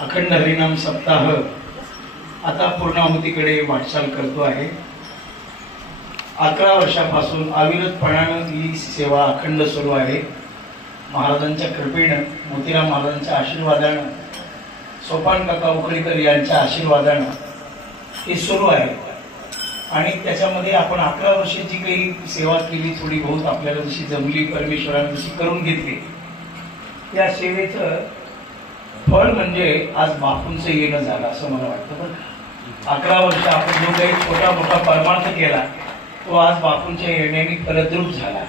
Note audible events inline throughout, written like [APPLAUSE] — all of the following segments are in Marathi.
अखंड हरिनाम सप्ताह आता पूर्णाहुतीकडे वाटचाल करतो आहे. अकरा वर्षापासून अविरतपणानं ही सेवा अखंड सुरू आहे. महाराजांच्या कृपेनं मोतीराम महाराजांच्या आशीर्वादानं सोपान काका उकळीकर यांच्या आशीर्वादानं हे सुरू आहे. आणि त्याच्यामध्ये आपण अकरा वर्ष जी काही सेवा केली थोडी बहुत आपल्याला जशी जमली परमेश्वरांनी जशी करून घेतली. या सेवेचं फळ म्हणजे आज बापूंचं येणं झालं असं मला वाटतं. बरं का? अकरा वर्ष आपण जो काही छोटा मोठा परमार्थ केला तो आज बापूंच्या येण्याने फलद्रूप झाला.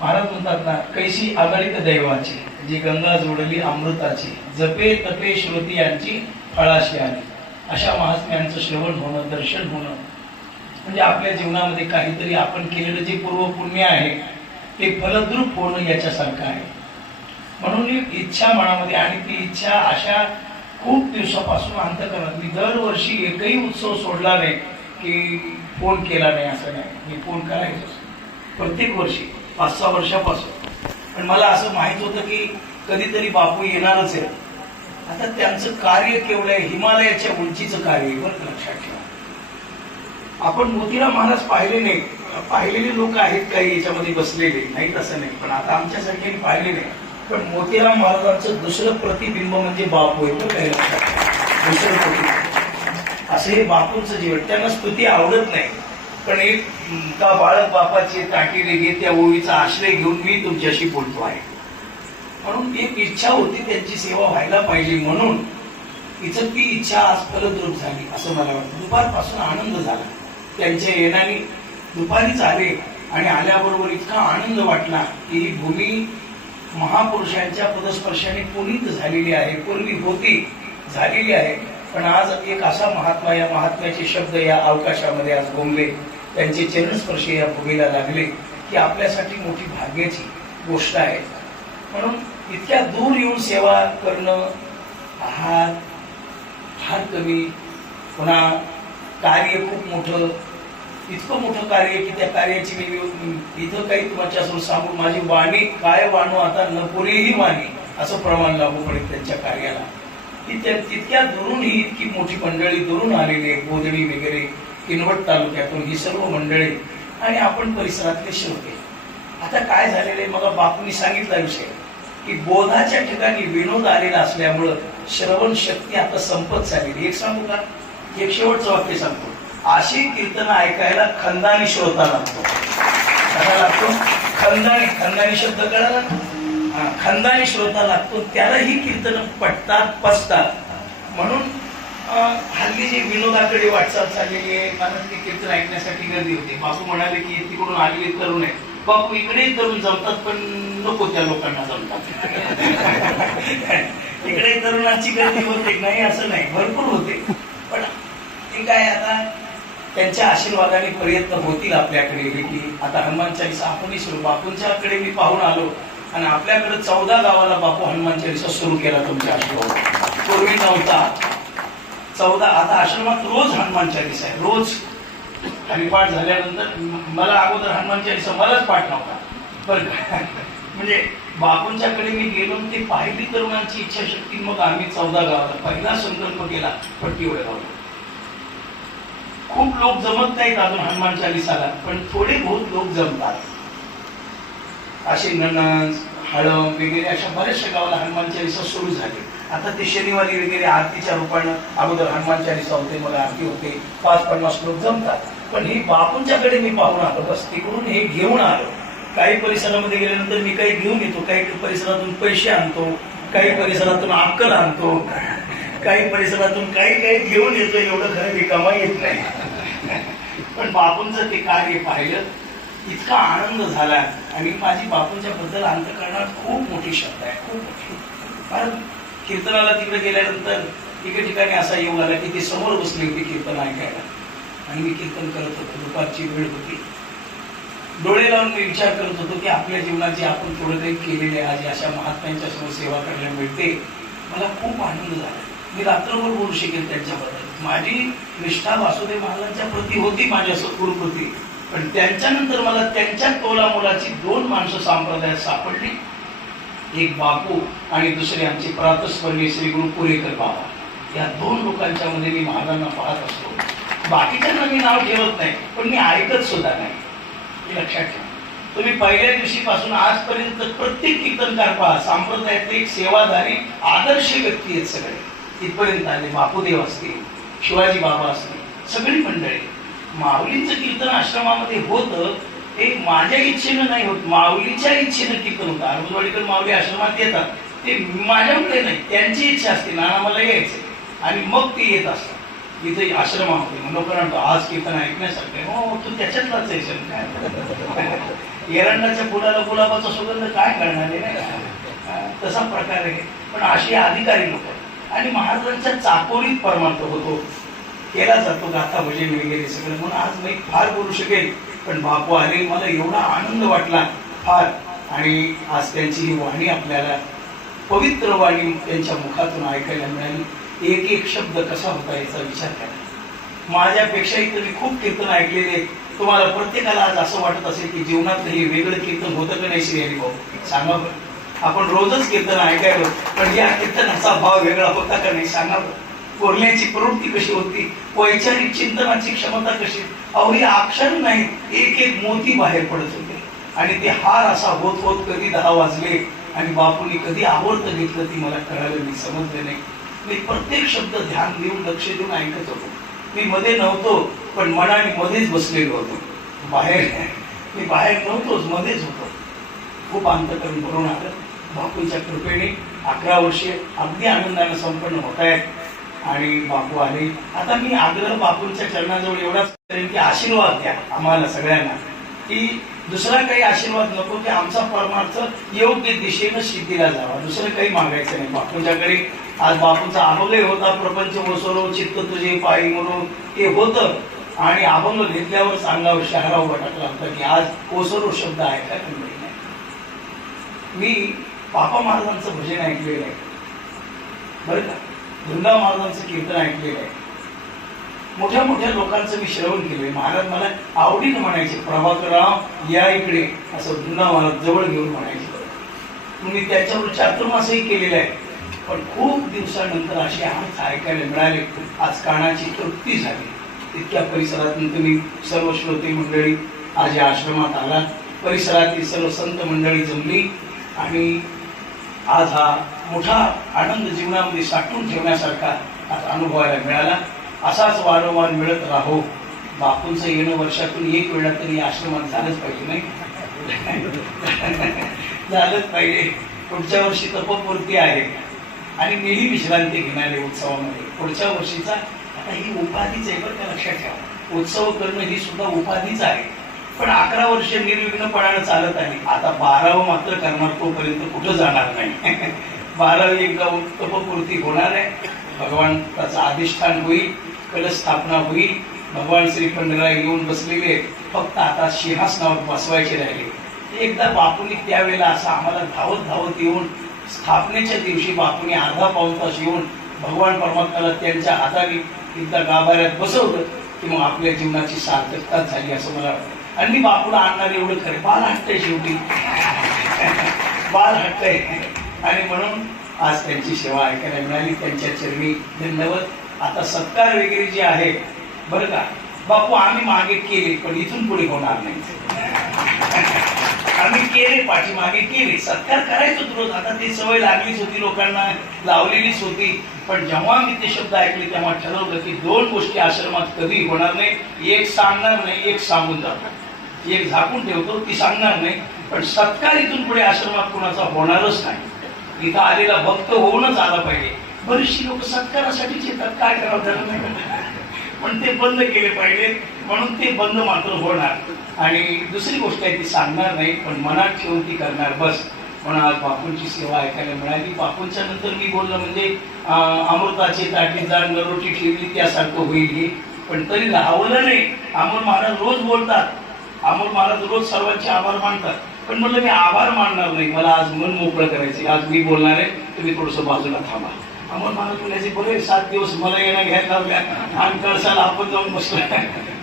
महाराज म्हणतात ना कैशी आघाडीत दैवाची जी गंगा जोडली अमृताची जपे तपे श्रोती यांची फळाशी आली. अशा महात्म्यांचं श्रवण होणं दर्शन होणं म्हणजे आपल्या जीवनामध्ये काहीतरी आपण केलेलं जे पूर्व पुण्य आहे ते फलद्रूप होणं याच्यासारखं आहे. म्हणून ही इच्छा मनामध्ये आणि ती इच्छा अशा खूप दिवसापासून अंतकरणात. मी दरवर्षी एकही उत्सव सोडला नाही की फोन केला नाही असं नाही. मी फोन करायचो प्रत्येक वर्षी पाच सहा वर्षापासून. पण मला असं माहीत होतं की कधीतरी बापू येणारच आहे आता त्यांचं कार्य केवढं आहे हिमालयाच्या उंचीचं कार्य बरं लक्षात ठेवा. आपण मोतीराम महाराज पाहिले नाही. पाहिलेले लोक आहेत काही याच्यामध्ये बसलेले. नाही तसं नाही. पण आता आमच्यासारखे पाहिले नाही. पण मोतीराम महाराजांचं दुसरं प्रतिबिंब म्हणजे बापू आहे दुसरं प्रतिबिंब. असं हे बापूंचं जीवन. त्यांना स्तुती आवडत नाही. पण एक का बाळक बापाची ताटी घे त्या ओळीचा आश्रय घेऊन मी तुमच्याशी बोलतो आहे. म्हणून एक इच्छा होती त्यांची सेवा व्हायला पाहिजे म्हणून इथं ती इच्छा आज फलद्रूप झाली असं मला वाटतं. दुपारपासून आनंद झाला. त्यांच्या येण्याने दुपारीच आले आणि आल्याबरोबर इतका आनंद वाटला की ही भूमी महापुरुषांच्या पदस्पर्शाने पुनीत झालेली आहे पूर्वी होती झालेली आहे. पण आज एक असा महात्मा या महात्म्याचे शब्द या अवकाशामध्ये आज घुमले त्यांचे चरणस्पर्श या भूमीला लागले की आपल्यासाठी मोठी भाग्याची गोष्ट आहे. म्हणून इतक्या दूर येऊन सेवा करणं हा फार कमी. पुन्हा कार्य खूप मोठं. इतकं मोठं कार्य की त्या कार्याची मी इथं काही तुमच्यासमोर सांगून माझी वाणी काय वाणू आता न पुरेही वाणी असं प्रमाण लागू पडेल त्यांच्या कार्याला. की त्या तितक्या दुरून ही इतकी मोठी मंडळी दुरून आलेली आहे गोधडी वगैरे किनवट तालुक्यातून ही सर्व मंडळी. आणि आपण परिसरातले श्रोते आता काय झालेलं आहे? मग बापूंनी सांगितला विषय की बोधाच्या ठिकाणी विनोद आलेला असल्यामुळं श्रवण शक्ती आता संपत झालेली एक सांगू का? एक शेवटचं वाक्य सांगतो. अशी कीर्तन ऐकायला खंदानी श्रोता लागतो. कसा लागतो? खंदानी. खंदानी शब्द कळाला खंदानी श्रोता लागतो. त्याला ही कीर्तन पटतात पचतात. म्हणून हल्ली जी विनोदाकडे वाटचाल चाललेली आहे कारण ती कीर्तन ऐकण्यासाठी गर्दी होती. बापू म्हणाले की तिकडून आलेले तरुण आहे बापू इकडेही तरुण जमतात पण नको त्या लोकांना जमतात. [LAUGHS] इकडे तरुणाची गर्दी होते. नाही असं नाही. भरपूर होते. पण ते काय आता त्यांच्या आशीर्वादाने प्रयत्न होतील आपल्याकडे की आता हनुमान चालीसा आपणही सुरू बापूंच्याकडे मी पाहून आलो आणि आपल्याकडे चौदा गावाला बापू हनुमान चालीसा सुरू केला तुमच्या आशीर्वाद पूर्वी नव्हता. चौदा आता आश्रमात रोज हनुमान चालीसा आहे. रोज. हरिपाठ झाल्यानंतर मला अगोदर हनुमान चालीसा मलाच पाठ नव्हता. बरं [LAUGHS] म्हणजे बापूंच्याकडे मी गेलो ते पाहिली तरुणांची इच्छाशक्ती मग आम्ही चौदा गावाला पहिला संकल्प केला पट्टी गावाला खूप लोक जमत नाहीत अजून हनुमान चालीसाला पण थोडे बहुत लोक जमतात. असे नणस हळम वगैरे अशा बऱ्याचशा गावाला हनुमान चालीसा सुरू झाली. आता ते शनिवारी वगैरे आरतीच्या रूपानं अगोदर हनुमान चालीसा होते मग आरती होते. पाच पन्नास लोक जमतात. पण हे बापूंच्याकडे मी पाहून आलो बस तिकडून हे घेऊन आलो. काही परिसरामध्ये गेल्यानंतर मी काही घेऊन येतो काही परिसरातून पैसे आणतो काही परिसरातून अक्कल आणतो. काही परिसरातून काही काही घेऊन येतो एवढं खरं रिकामा येत नाही. पण बापूंचं ते कार्य पाहिलं इतका आनंद झाला. आणि माझी बापूंच्या बद्दल अंतकरणात खूप मोठी श्रद्धा आहे खूप मोठी. कारण कीर्तनाला तिकडे गेल्यानंतर एके ठिकाणी असा योग आला की ते समोर बसली होती कीर्तन ऐकायला. आणि मी कीर्तन करत होतो दुपारची वेळ होती. डोळे लावून मी विचार करत होतो की आपल्या जीवनात जे आपण थोडं काही केलेले आज अशा महात्म्यांच्या समोर सेवा करायला मिळते मला खूप आनंद झाला. मी रात्रभर बोलू शकेल त्यांच्याबद्दल. माझी निष्ठा वासुदेव महाराजांच्या प्रती होती माझ्या गुरुप्रती पण त्यांच्यानंतर मला त्यांच्या तोलामोलाची दोन माणसं संप्रदायात सापडली. एक बापू आणि दुसरे आमचे प्रातस्मरणीय श्री गुरु पुरेकर बाबा. या दोन लोकांच्या मध्ये मी महाराजांना पाहत असतो. बाकीच्यांना मी नाव ठेवत नाही पण मी ऐकत सुद्धा नाही. हे लक्षात ठेवा. तुम्ही पहिल्या दिवशीपासून आजपर्यंत प्रत्येक कीर्तनकार पहा संप्रदायातले एक सेवाधारी आदर्श व्यक्ती आहेत सगळे. इथपर्यंत आले. बापूदेव असतील शिवाजी बाबा असतील सगळी मंडळी. माऊलींचं कीर्तन आश्रमामध्ये होतं ते माझ्या इच्छेनं नाही होत. माऊलीच्या इच्छेनं कीर्तन होतं. अरुंदवाडीकर माऊली आश्रमात येतात. ते माझ्यामुळे नाही त्यांची इच्छा असते. नाना मला यायचं आणि मग ते येत असतात. इथे आश्रमामध्ये. मग लोकांना म्हणतो, आज कीर्तन ऐकण्यासारखं हो तू त्याच्यातलाच आहे सर काय एरंडाच्या फुलाला गुलाबाचा सुगंध काय करणार आहे नाही तसा प्रकार आहे. पण अशी अधिकारी लोक आणि महाराजांच्या चाकोरीत परमार्थ होतो. केला जातो गाथा भजन वगैरे सगळं. म्हणून आज मी फार बोलू शकेल पण बापू आले मला एवढा आनंद वाटला फार. आणि आज त्यांची ही वाणी आपल्याला पवित्र वाणी त्यांच्या मुखातून ऐकायला मिळाली. एक एक शब्द कसा होता याचा विचार करा. माझ्यापेक्षाही तुम्ही खूप कीर्तन ऐकलेले तुम्हाला प्रत्येकाला आज असं वाटत असेल की जीवनात हे वेगळं कीर्तन होतं का नाही श्री हरी भाऊ? सांगा बरं. आपण रोजच कीर्तन ऐकायलो पण या कीर्तनाचा भाव वेगळा होता का नाही सांगा कोरण्याची बोलण्याची प्रवृत्ती कशी होती? वैचारिक चिंतनाची क्षमता कशी? अहो हे अक्षर नाही एक एक मोती बाहेर पडत होते. आणि ते हार असा होत होत कधी दहा वाजले आणि बापूंनी कधी आवडतं घेतलं ती मला कळालं नाही समजलं नाही. मी प्रत्येक शब्द ध्यान देऊन लक्ष देऊन ऐकत होतो. मी मध्ये नव्हतो पण मनाने मध्येच बसलेलो होतो. बाहेर मी बाहेर नव्हतोच मध्येच होतो. खूप अंतकरण भरून आलं. बापूंच्या कृपेने अकरा वर्षे अगदी आनंदाने संपन्न होत आहेत. आणि बापू आले. आता मी आग्रह बापूंच्या चरणाजवळ एवढाच करेन की आशीर्वाद द्या आम्हाला सगळ्यांना. की दुसरा काही आशीर्वाद नको की आमचा परमार्थ योग्य दिशेनं सिद्धीला जावा. दुसरं काही मागायचं नाही बापूंच्याकडे. आज बापूंचा अभंगही होता प्रपंच ओसरो चित्त तुझे पायी म्हणून ते होतं. आणि अभंग घेतल्यावर अंगावर शहरा उभा टाकला होता की आज ओसरो शब्द आहे का? नाही मी पापा महाराजांचं भजन ऐकलेलं आहे. बरं का? गंगा महाराजांचं कीर्तन ऐकलेलं आहे. मोठ्या मोठ्या लोकांचं मी श्रवण केलंय. महाराज मला आवडीनं म्हणायचे प्रभाकरराव या इकडे. असं दुर्गा महाराज जवळ घेऊन म्हणायचे. मी त्याच्यावर चातुर्मासही केलेलं आहे. पण खूप दिवसानंतर असे अर्थ ऐकायला मिळाले. आज कानाची तृप्ती झाली. इतक्या परिसरातून तुम्ही सर्व श्रोते मंडळी आज या आश्रमात आला परिसरातील सर्व संत मंडळी जमली आणि आज हा मोठा आनंद जीवनामध्ये साठवून ठेवण्यासारखा आज अनुभवायला मिळाला. असाच वारंवार मिळत राहो. बापूंचं येणं वर्षातून एक वेळा तरी आश्रमात झालंच पाहिजे नाही? [LAUGHS] झालंच पाहिजे. पुढच्या वर्षी तपपूर्ती आहे. आणि मीही विश्रांती घेणार आहे उत्सवामध्ये. पुढच्या वर्षीचा आता ही उपाधीच आहे बरं का लक्षात ठेवा. उत्सव करणं ही सुद्धा उपाधीच आहे. पण अकरा वर्ष निर्विघ्नपणानं चालत आली. आता बारावं मात्र करणार तोपर्यंत कुठं जाणार नाही. [LAUGHS] बारावी एकदा तपपूर्ती होणार आहे. भगवान त्याचं अधिष्ठान होईल कलस्थापना होईल. भगवान श्री पंढरा येऊन बसलेले फक्त आता सिंहासनावर बसवायचे राहिले. एकदा बापूंनी त्यावेळेला असं आम्हाला धावत धावत येऊन स्थापनेच्या दिवशी बापूंनी अर्धा पाऊन तास येऊन भगवान परमात्म्याला त्यांच्या हाताने एकदा गाभाऱ्यात बसवलं की मग आपल्या जीवनाची सार्थकता झाली असं मला वाटतं. आणि मी बापूला आणणार एवढं खरं बाल हट्ट शेवटी. बाल हट्ट आहे आणि म्हणून आज त्यांची सेवा ऐकायला मिळाली. त्यांच्या चरणी धन्यवाद आता सत्कार वगैरे जे आहे बरं का? बापू आम्ही मागे केले पण इथून पुढे होणार नाही. आम्ही केले पाठीमागे केले. सत्कार करायचो तुरंत आता ती सवय लागलीच होती लोकांना लावलेलीच होती. पण जेव्हा मी ते शब्द ऐकले तेव्हा ठरवलं की दोन गोष्टी आश्रमात कधी होणार नाही. एक सांगणार नाही एक सांगून जाणार. एक झाकून ठेवतो ती सांगणार नाही. पण सत्कार इथून पुढे आश्रमात कुणाचा होणारच नाही. इथं आलेला भक्त होऊनच आला पाहिजे. बरीचशी लोक सत्कारासाठीच येतात. काय करावं त्याला नाही. पण ते बंद केले पाहिजे. म्हणून ते बंद मात्र होणार. आणि दुसरी गोष्ट आहे ती सांगणार नाही पण मनात ठेवून ती करणार. बस. म्हणून आज बापूंची सेवा ऐकायला मिळाली. बापूंच्या नंतर मी बोललो म्हणजे अमृताची अमृताचे ताटी जाण रोटी ठेवली त्यासारखं होईल हे. पण तरी लावलं नाही. अमोल महाराज रोज बोलतात. अमोल महाराज रोज सर्वांचे आभार मानतात. पण म्हणलं मी आभार मानणार नाही. मला आज मन मोकळं करायचे आज मी बोलणार आहे. तुम्ही थोडस बाजूला थांबा. अमोल महाराज म्हणायचे बरे सात दिवस मला येणं घ्यायला लावल्या आणि कळसाला आपण जाऊन बसला.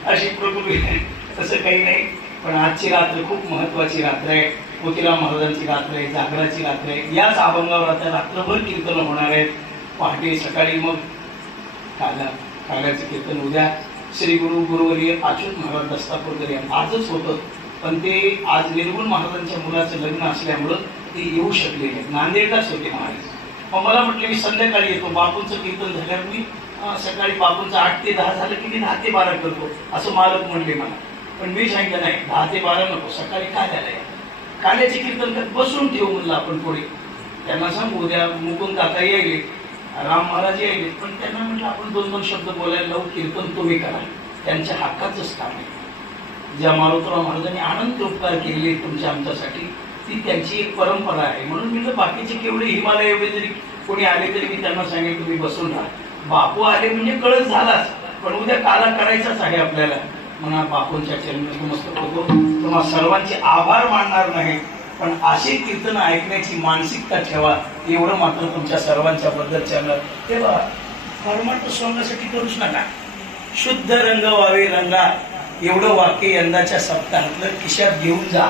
अशी प्रकृती आहे. तसं काही नाही. पण आजची रात्र खूप महत्वाची रात्र आहे. मोतीराम महाराजांची रात्र आहे. जागराची रात्र आहे. याच अभंगावर आता रात्रभर कीर्तन होणार आहेत. पहाटे सकाळी मग काला कीर्तन उद्या. श्री गुरु गुरुवर्य अच्युत महाराज दस्तापूरकर यांना आजच होतं. पण ते आज निर्गुण महाराजांच्या मुलाचं लग्न असल्यामुळं ते येऊ शकले नाही नांदेडलाच होते महाराज. मग मला म्हटलं मी संध्याकाळी येतो. बापूंचं कीर्तन झाल्यावर मी सकाळी बापूंचं आठ ते दहा झालं की मी दहा ते बारा करतो असं मालक म्हणले मला. पण मी सांगितलं नाही दहा ते बारा नको. सकाळी काय झालंय काल्याचे कीर्तन बसून ठेवू म्हणलं आपण पुढे. त्यांना सांगू उद्या मुकुंद काका यायले. राम महाराज यायले पण त्यांना म्हटलं आपण दोन दोन शब्द बोलायला लावू कीर्तन तुम्ही करा. त्यांच्या हक्काचंच काम आहे. ज्या मारुतराव महाराजांनी आनंद उपकार केले तुमच्या आमच्यासाठी ती त्यांची एक परंपरा आहे. म्हणून मी तर बाकीचे केवढे हिमालय एवढे जरी कोणी आले तरी मी त्यांना सांगेन तुम्ही बसून राहा. बापू आले म्हणजे कळत झालाच पण उद्या काला करायचाच आहे आपल्याला. म्हणा बापूंच्या चरणी मस्त होतो. तुम्हा सर्वांचे आभार मानणार नाही पण असे कीर्तन ऐकण्याची मानसिकता ठेवा एवढं मात्र तुमच्या सर्वांच्या बद्दल तेव्हा परमार्थ सोडण्यासाठी करूच नका. शुद्ध रंग व्हावे रंगा एवढं वाक्य यंदाच्या सप्ताहातलं खिशात घेऊन जा.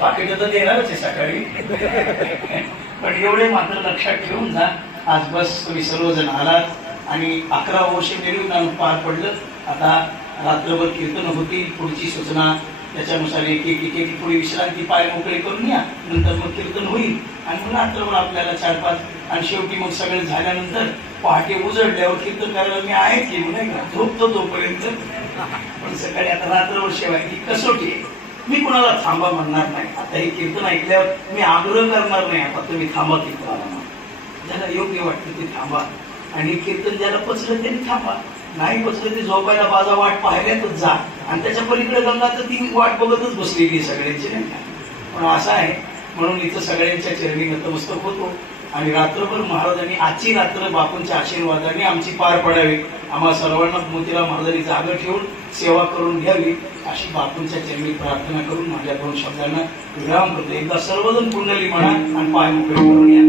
पाकिट तर देणारच आहे सकाळी. [LAUGHS] पण एवढे मात्र लक्षात ठेवून जा. आज बस तुम्ही सर्वजण आलात आणि अकरा वर्ष मिळून पार पडलं. आता रात्रभर कीर्तन होती पुढची सूचना त्याच्यानुसार एक एक एक एक थोडी विश्रांती पाय मोकळे करून या. नंतर मग कीर्तन होईल. आणि मग रात्रभर आपल्याला चार पाच आणि शेवटी मग सगळे झाल्यानंतर पहाटे उजळल्यावर कीर्तन करायला मी आहे की नाही? का? झोपतो तोपर्यंत. पण सकाळी आता रात्रभर शेवायची कसोटी आहे. मी कोणाला थांबा म्हणणार नाही. आता हे कीर्तन ऐकल्यावर मी आग्रह करणार नाही. आता तुम्ही थांबा कीर्तनाला ज्याला योग्य वाटतं ते थांबा. आणि कीर्तन ज्याला पचलं त्यांनी थांबा. नाही पचलं ते झोपायला बाजा वाट पाहिल्यातच जा. आणि त्याच्या पलीकडे गंगा तर ती वाट बघतच बसलेली आहे सगळ्यांची पण असं आहे म्हणून इथं सगळ्यांच्या चरणी नतमस्तक होतो. आणि रात्रभर महाराजांनी आजची रात्र बापूंच्या आशीर्वादाने आमची पार पडावी. आम्हा सर्वांना मोतीला महाराजांनी जागा ठेवून सेवा करून घ्यावी अशी बापूंच्या चरणी प्रार्थना करून माझ्या दोन शब्दांना विराम करतो. एकदा सर्वजण कुंडली म्हणा आणि पाय मोकळे करून या.